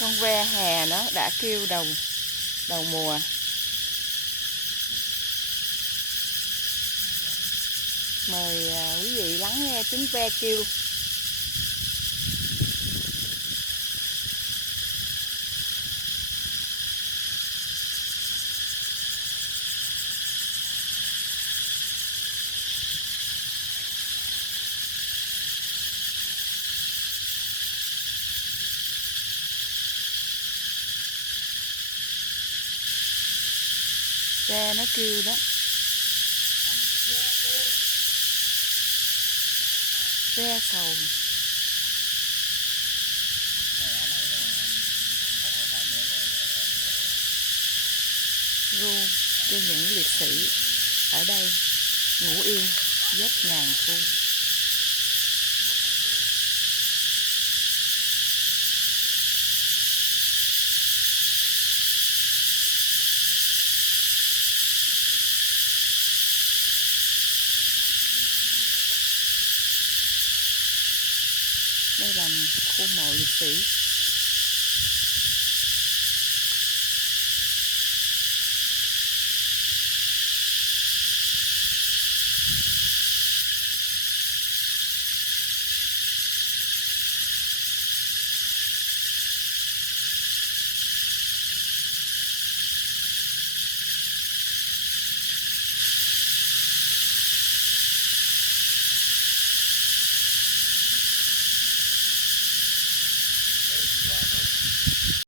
Con ve hè nó đã kêu đầu mùa. Mời quý vị lắng nghe tiếng ve kêu. Ve nó kêu đó. Ve sầu. Ru cho những liệt sĩ ở đây ngủ yên giấc ngàn thu. Đây là khu mộ liệt sĩ.